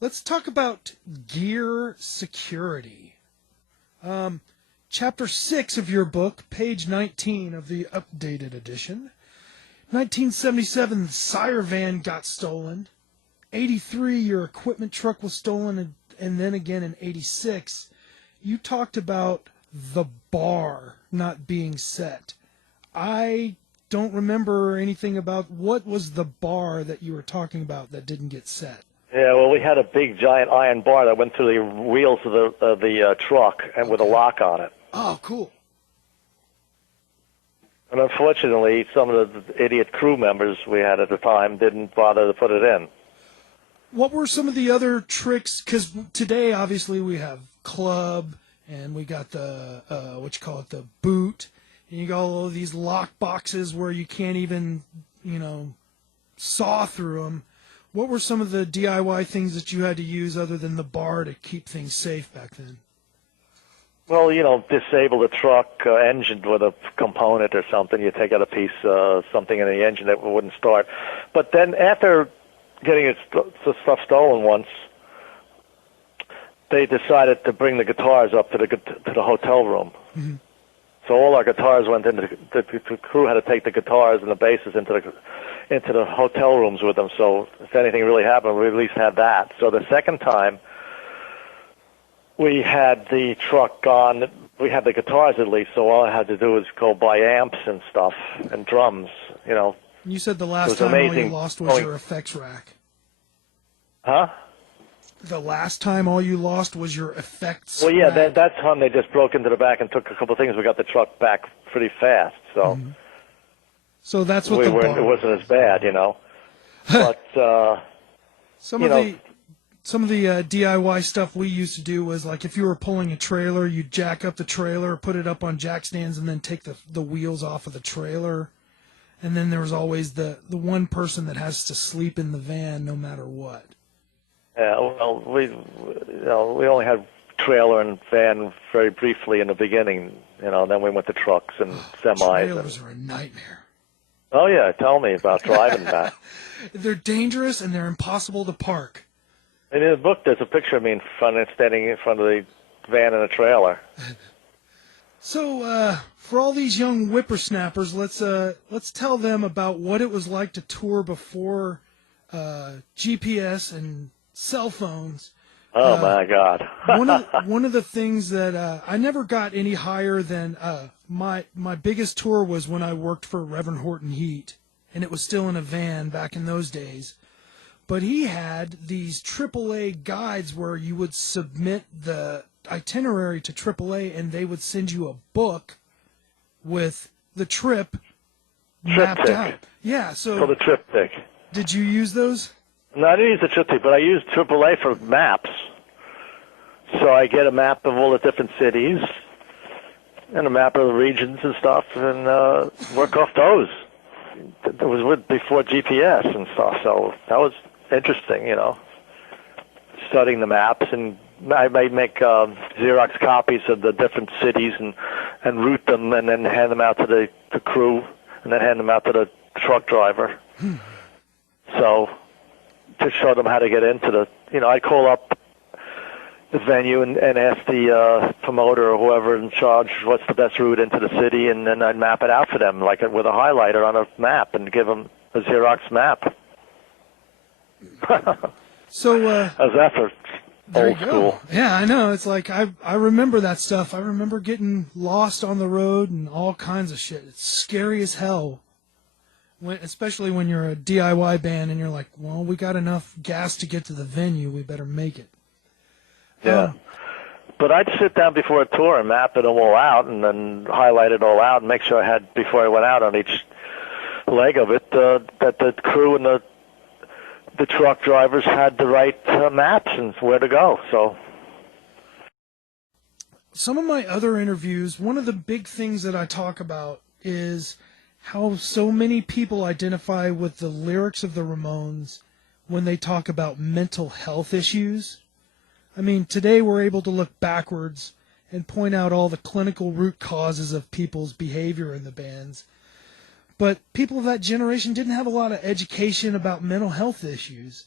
Let's talk about gear security. Chapter 6 of your book, page 19 of the updated edition. 1977, the Sire van got stolen. 83, your equipment truck was stolen, and then again in 86, you talked about the bar not being set. I don't remember anything about what was the bar that you were talking about that didn't get set. Yeah, well, we had a big, giant iron bar that went through the wheels of the truck and with a lock on it. Oh, cool. And unfortunately, some of the idiot crew members we had at the time didn't bother to put it in. What were some of the other tricks? Because today, obviously, we have club, and we got the, the boot, and you got all of these lock boxes where you can't even, saw through them. What were some of the DIY things that you had to use other than the bar to keep things safe back then? Well, disable the truck engine with a component or something. You take out a piece, something in the engine that wouldn't start. But then after getting the stuff stolen once, they decided to bring the guitars up to the hotel room. Mm-hmm. So all our guitars went into the crew had to take the guitars and the basses into the hotel rooms with them. So if anything really happened, we at least had that. So the second time we had the truck gone, we had the guitars at least. So all I had to do was go buy amps and stuff and drums. You said the last time all you lost was your effects rack. Huh? The last time all you lost was your effects Well, yeah, rack. that time they just broke into the back and took a couple of things. We got the truck back pretty fast, so So that's what it wasn't as bad, But some of the DIY stuff we used to do was like if you were pulling a trailer, you'd jack up the trailer, put it up on jack stands, and then take the wheels off of the trailer. And then there was always the one person that has to sleep in the van no matter what. Yeah, well, we only had trailer and van very briefly in the beginning, then we went to trucks and semis. Trailers are a nightmare. Oh, yeah, tell me about driving that. They're dangerous and they're impossible to park. And in the book, there's a picture of me standing in front of the van and a trailer. So, for all these young whippersnappers, let's tell them about what it was like to tour before GPS and cell phones. Oh my God! one of the things that I never got any higher than my biggest tour was when I worked for Reverend Horton Heat, and it was still in a van back in those days. But he had these AAA guides where you would submit the itinerary to AAA, and they would send you a book with the trip mapped out. Yeah, so the triptych. Did you use those? No, I didn't use the triptych, but I used AAA for maps. So I get a map of all the different cities and a map of the regions and stuff, and work off those. It was before GPS and stuff, so that was interesting, studying the maps. And I might make Xerox copies of the different cities and route them and then hand them out to the crew and then hand them out to the truck driver. So to show them how to get into I'd call up the venue and ask the promoter or whoever in charge what's the best route into the city, and then I'd map it out for them like with a highlighter on a map and give them a Xerox map. So how's that for old school? Yeah, I know. It's like I remember that stuff. I remember getting lost on the road and all kinds of shit. It's scary as hell. Especially when you're a DIY band and you're like, well, we got enough gas to get to the venue. We better make it. Yeah. But I'd sit down before a tour and map it all out and then highlight it all out and make sure I had, before I went out on each leg of it, that the crew and the truck drivers had the right maps and where to go. So some of my other interviews, one of the big things that I talk about is how so many people identify with the lyrics of the Ramones when they talk about mental health issues. I mean, today we're able to look backwards and point out all the clinical root causes of people's behavior in the bands. But people of that generation didn't have a lot of education about mental health issues.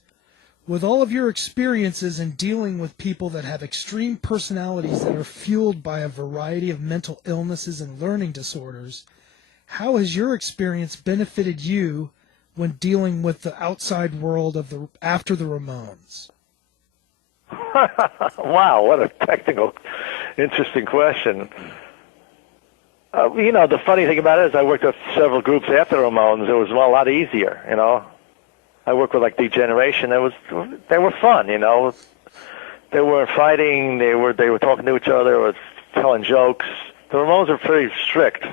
With all of your experiences in dealing with people that have extreme personalities that are fueled by a variety of mental illnesses and learning disorders, how has your experience benefited you when dealing with the outside world of after the Ramones? Wow, what a technical, interesting question. The funny thing about it is I worked with several groups after the Ramones. It was a lot easier, I worked with like Degeneration. They were fun, They weren't fighting. They were talking to each other, or telling jokes. The Ramones were pretty strict,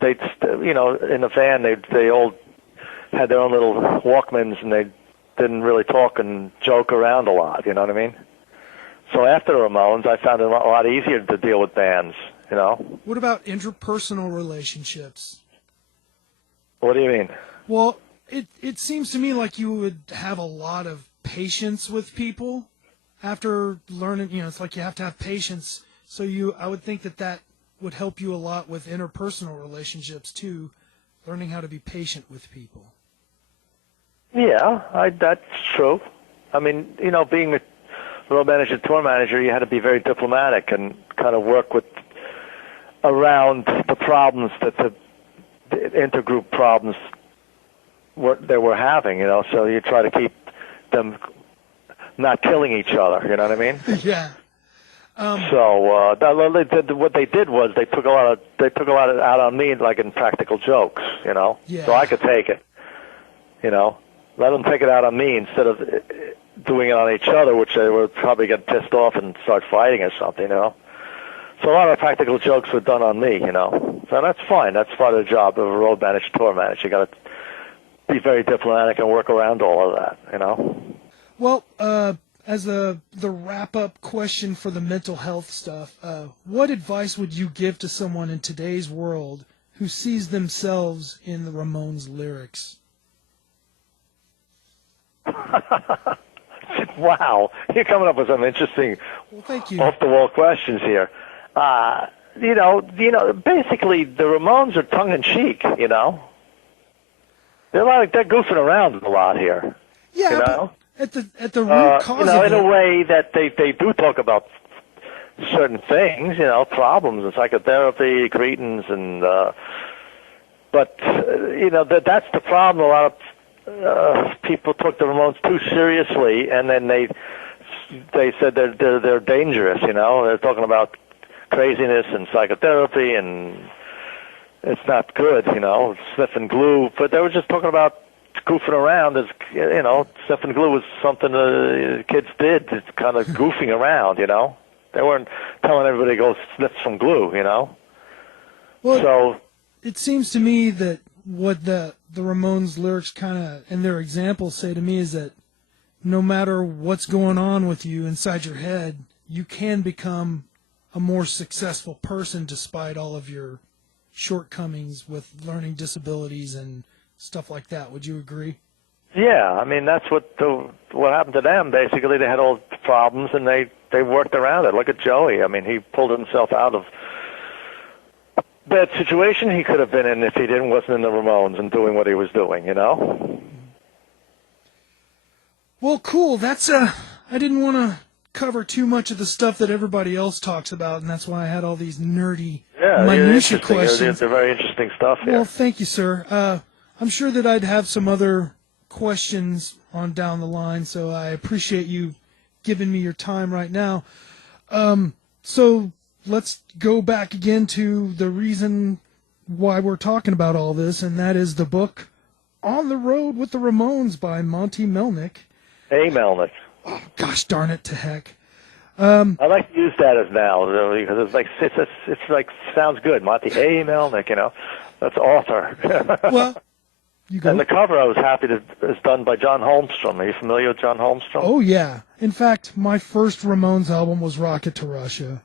They, in the van, they all had their own little Walkmans, and they didn't really talk and joke around a lot. You know what I mean? So after the Ramones, I found it a lot easier to deal with bands. What about interpersonal relationships? What do you mean? Well, it seems to me like you would have a lot of patience with people after learning. It's like you have to have patience. So I would think that would help you a lot with interpersonal relationships too, learning how to be patient with people. Yeah, that's true. I mean, being a road manager, tour manager, you had to be very diplomatic and kind of work around the problems that the intergroup problems they were having, so you try to keep them not killing each other, you know what I mean? Yeah. So what they did was they took a lot of out on me, like in practical jokes, Yeah. So I could take it, let them take it out on me instead of doing it on each other, which they would probably get pissed off and start fighting or something, So a lot of practical jokes were done on me, So that's fine. That's part of the job of a road manager, tour manager. You got to be very diplomatic and work around all of that, Well, as the wrap-up question for the mental health stuff, what advice would you give to someone in today's world who sees themselves in the Ramones lyrics? Wow, you're coming up with some interesting, thank you. off-the-wall questions here. Basically, the Ramones are tongue-in-cheek. They're goofing around a lot here. Yeah, but at the root cause of in a way that they do talk about certain things, problems and psychotherapy, cretins, and but that's the problem. A lot of people took the Ramones too seriously, and then they said they're dangerous. They're talking about craziness and psychotherapy, and it's not good. Sniffing glue, but they were just talking about goofing around. As sniffing glue was something kids did. It's kind of goofing around. They weren't telling everybody to go sniff some glue. Well, so it seems to me that what the Ramones lyrics kind of and their examples say to me is that no matter what's going on with you inside your head, you can become a more successful person despite all of your shortcomings with learning disabilities and stuff like that. Would you agree? Yeah, I mean that's what happened to them. Basically, they had all the problems and they worked around it. Look at Joey. I mean, he pulled himself out of bad situation he could have been in if he wasn't in the Ramones and doing what he was doing. Well, cool. That's I didn't want to cover too much of the stuff that everybody else talks about, and that's why I had all these nerdy minutia questions. They're very interesting stuff here. Well, thank you, sir. I'm sure that I'd have some other questions on down the line, so I appreciate you giving me your time right now. So let's go back again to the reason why we're talking about all this, and that is the book On the Road with the Ramones by Monte Melnick. A Melnick. Oh, gosh darn it to heck. I like to use that as now because it's like sounds good. Monte A Melnick, that's author. Well, you go. And the cover I was happy is done by John Holmstrom. Are you familiar with John Holmstrom? Oh yeah. In fact, my first Ramones album was Rocket to Russia,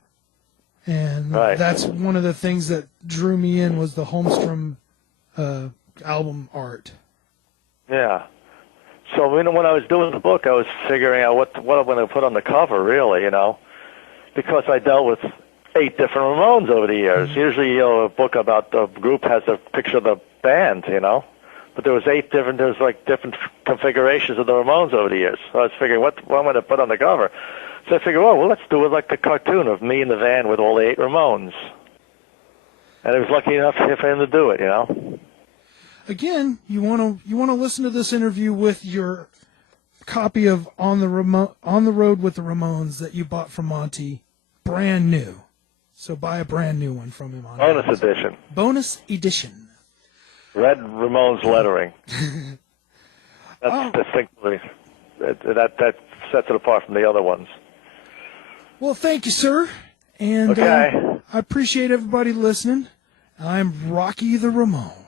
and that's one of the things that drew me in was the Holmstrom album art. Yeah. So when I was doing the book, I was figuring out what I'm going to put on the cover, really, because I dealt with 8 different Ramones over the years. Mm-hmm. Usually, a book about the group has a picture of the band, the but there was like different configurations of the Ramones over the years. So I was figuring, what am I going to put on the cover? So I figured, well, let's do it like the cartoon of me in the van with all the 8 Ramones. And I was lucky enough for him to do it, you know. Again, you want to listen to this interview with your copy of On the Road with the Ramones that you bought from Monte, brand new. So buy a brand new one from him on Bonus Amazon. edition. Bonus edition. Red Ramones lettering. That's distinctly that sets it apart from the other ones. Well, thank you, sir. And Okay. I appreciate everybody listening. I'm Rocky the Ramone.